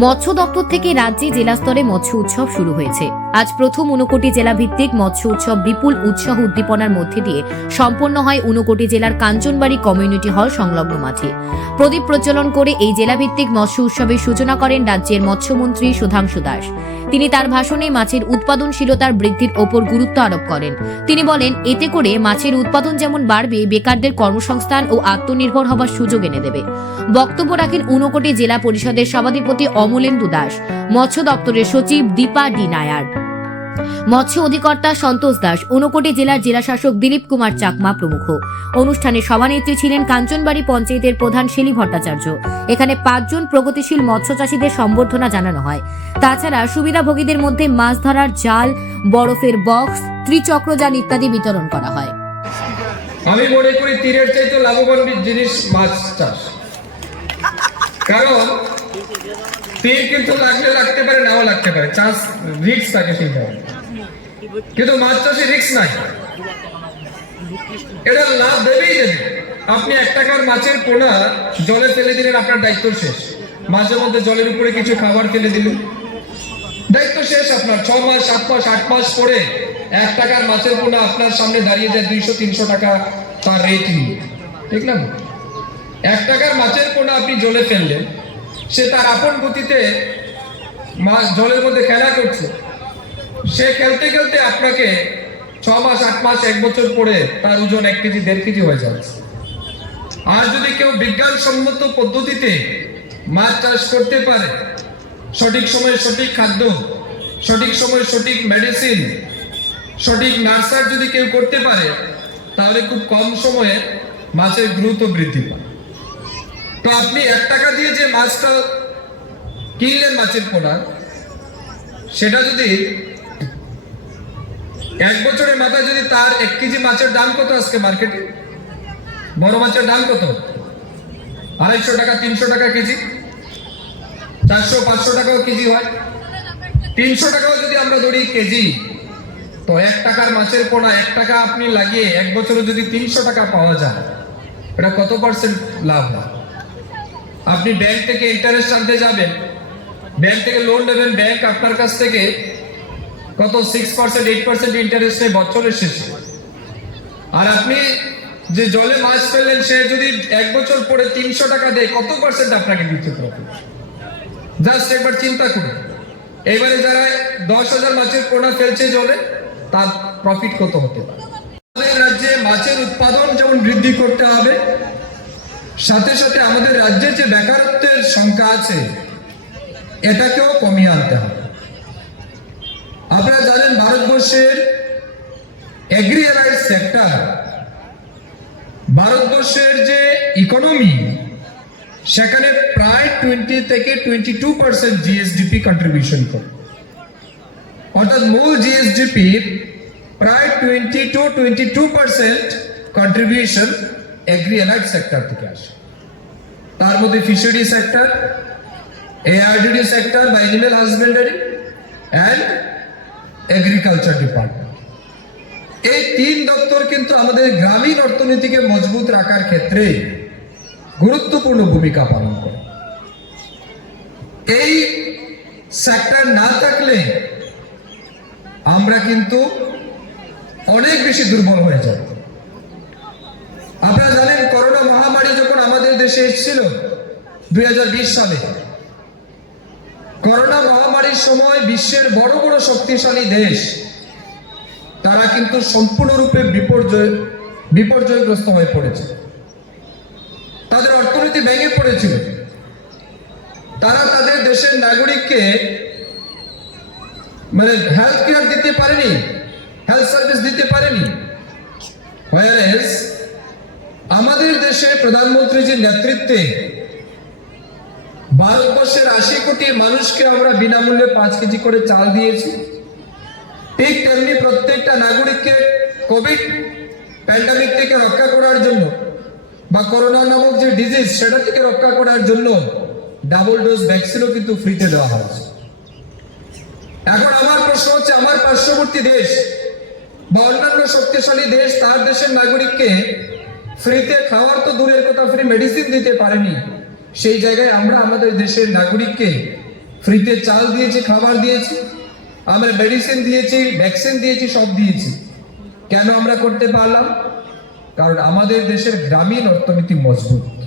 মৎস্য দপ্তর থেকে রাজ্যে জেলা স্তরে মৎস্য উৎসব শুরু হয়েছে। আজ প্রথম ঊনকোটি জেলা ভিত্তিক মৎস্য উৎসব বিপুল উৎসাহ উদ্দীপনার মধ্যে দিয়ে সম্পন্ন হয় ঊনকোটি জেলার কাঞ্চনবাড়ি কমিউনিটি হল সংলগ্ন মাঠে। প্রদীপ প্রজ্বলন করে এই জেলাভিত্তিক মৎস্য উৎসবের সূচনা করেন রাজ্যের মৎস্যমন্ত্রী সুধাংশু দাস। তিনি তার ভাষণে মাছের উৎপাদনশীলতার বৃদ্ধির ওপর গুরুত্ব আরোপ করেন। তিনি বলেন, এতে করে মাছের উৎপাদন যেমন বাড়বে, বেকারদের কর্মসংস্থান ও আত্মনির্ভর হবার সুযোগ এনে দেবে। বক্তব্য রাখেন ঊনকোটি জেলা পরিষদের সভাধিপতি অমলেন্দু দাস, মৎস্য দপ্তরের সচিব দীপা ডি নায়ার, মৎস্য অধিকর্তা সন্তোষ দাস, ঊনকোটি জেলার জেলাশাসক দিলীপ কুমার চাকমা প্রমুখ। অনুষ্ঠানে সভানেত্রী ছিলেন কাঞ্চনবাড়ি পঞ্চায়েতের প্রধান শেলী ভট্টাচার্য। এখানে 5 জন প্রগতিশীল মৎস্য চাষীদের সম্বর্ধনা জানানো হয়। তাছাড়া সুবিধাভোগীদের মধ্যে মাছ ধরার জাল, বরফের বক্স, ত্রিচক্রযান ইত্যাদি বিতরণ করা হয়। আমি মনে করি তীরের চাইতে লাভবান জিনিস মাছ চাষ, কারণ তীর কিন্তু লাগলে লাগতে পারে, নাও লাগতে পারে, চাষ রিস্ক থাকে সেই কারণে। কিন্তু মাছ চাষে রিস্ক নাই, এটা লাভ দেবেই দেবে। আপনি 1 টাকার মাছের পোনা জলে ফেলে দিলেন, আপনার দায়িত্ব শেষ। মাঝে মধ্যে জলের উপরে কিছু খাবার ফেলে দিলেন, দায়িত্ব শেষ আপনার। 6 মাস 7 মাস 8 মাস পরে 1 টাকার মাছের পোনা আপনার সামনে দাঁড়িয়ে যায় 200-300 টাকা তার রেট নিয়ে, ঠিক না? 1 টাকার মাছের পোনা আপনি জলে ফেললেন, সে তার আপন গতিতে মাছ জলের মধ্যে খেলা করছে। সে খেলতে খেলতে আপনাকে 6 মাস 8 মাস 1 বছর পরে তার ওজন 1 কেজি 1.5 কেজি হয়ে যাচ্ছে। আর যদি কেউ বিজ্ঞানসম্মত পদ্ধতিতে মাছ চাষ করতে পারে, সঠিক সময়ে সঠিক খাদ্য, সঠিক সময়ে সঠিক মেডিসিন, সঠিক নার্সার যদি কেউ করতে পারে, তাহলে খুব কম সময়ে মাছের দ্রুত বৃদ্ধি পায়। তো আপনি 1 টাকা দিয়ে যে মাছটা কিনলেন মাছের পোনা, সেটা যদি 1 বছরের মাথায় যদি তার 1 কেজি মাছের দাম কত আজকে মার্কেটে? বড় মাছের দাম কত? 250 টাকা 300 টাকা কেজি, 400-500 টাকাও কেজি হয়। 300 টাকাও যদি আমরা ধরি কেজি, তো 1 টাকার মাছের পোনা 1 টাকা আপনি লাগিয়ে 1 বছরে যদি 300 টাকা পাওয়া যায়, এটা কত পার্সেন্ট লাভ হয়? আপনি ব্যাংক থেকে ইন্টারেস্ট আনতে যাবেন, ব্যাংক থেকে লোন নেবেন, ব্যাংক আপনার কাছ থেকে কত 6% 8% ইন্টারেস্টে বছরের শেষে। আর আপনি যে জলে মাছ ফেললেন, সে যদি 1 বছর পরে 300 টাকা দেয়, কত পার্সেন্ট আপনাকে দিচ্ছে প্রফিট? জাস্ট একবার চিন্তা করুন। এবারে যারা 10,000 মাছের পোনা ফেলছে জলে, তার প্রফিট কত হতে পারে? আমাদের রাজ্যে মাছের উৎপাদন যেমন বৃদ্ধি করতে হবে, সাথে সাথে আমাদের রাজ্যের যে বেকারত্বের সংখ্যা আছে, এটাকেও কমিয়ে আনতে হবে। আপনারা জানেন, ভারতবর্ষের এগ্রি অ্যালাইড সেক্টর, ভারতবর্ষের যে ইকোনমি, সেখানে প্রায় 20 থেকে 22% জিএসডিপি কন্ট্রিবিউশন করে। অর্থাৎ মূল জিএসডিপি প্রায় 20-22% কন্ট্রিবিউশন এগ্রি অ্যালাইড সেক্টর থেকে আসে। তার মধ্যে ফিশারি সেক্টর, এআরডিডি সেক্টর বা animal husbandry and agriculture department, এই 3 দপ্তর কিন্তু আমাদের গ্রামীণ অর্থনীতিকে মজবুত রাখার ক্ষেত্রে গুরুত্বপূর্ণ ভূমিকা পালন করে। এই সেক্টর না থাকলে আমরা কিন্তু অনেক বেশি দুর্বল হয়ে যাব। আপনারা জানেন, করোনা মহামারী যখন আমাদের দেশে এসেছিল 2020 সালে, করোনা মহামারীর সময় বিশ্বের বড় বড় শক্তিশালী দেশ, তারা কিন্তু সম্পূর্ণরূপে বিপর্যয়গ্রস্ত হয়ে পড়েছে। তাদের অর্থনীতি ভেঙে পড়েছিল। তারা তাদের দেশের নাগরিককে হেলথ কেয়ার দিতে পারেনি, হেলথ সার্ভিস দিতে পারেনি। Whereas আমাদের দেশে প্রধানমন্ত্রীজির নেতৃত্বে ভারতবর্ষের 80 কোটি মানুষকে আমরা বিনামূল্যে 5 কেজি করে চাল দিয়েছি। ঠিক তেমনি প্রত্যেকটা নাগরিককে কোভিড প্যান্ডামিক থেকে রক্ষা করার জন্য বা করোনা নামক যে ডিজিজ, সেটা থেকে রক্ষা করার জন্য ডাবল ডোজ ভ্যাকসিনও কিন্তু ফ্রিতে দেওয়া হয়েছে। এখন আমার প্রশ্ন হচ্ছে, আমার পার্শ্ববর্তী দেশ বা অন্যান্য শক্তিশালী দেশ তার দেশের নাগরিককে ফ্রিতে খাওয়ার তো দূরের কথা, ফ্রি মেডিসিন দিতে পারেনি। সেই জায়গায় আমরা আমাদের দেশের নাগরিককে ফ্রিতে চাল দিয়েছি, খাবার দিয়েছি, আমরা মেডিসিন দিয়েছি, ভ্যাকসিন দিয়েছি, সব দিয়েছি। কেন আমরা করতে পারলাম? কারণ আমাদের দেশের গ্রামীণ অর্থনীতি মজবুত।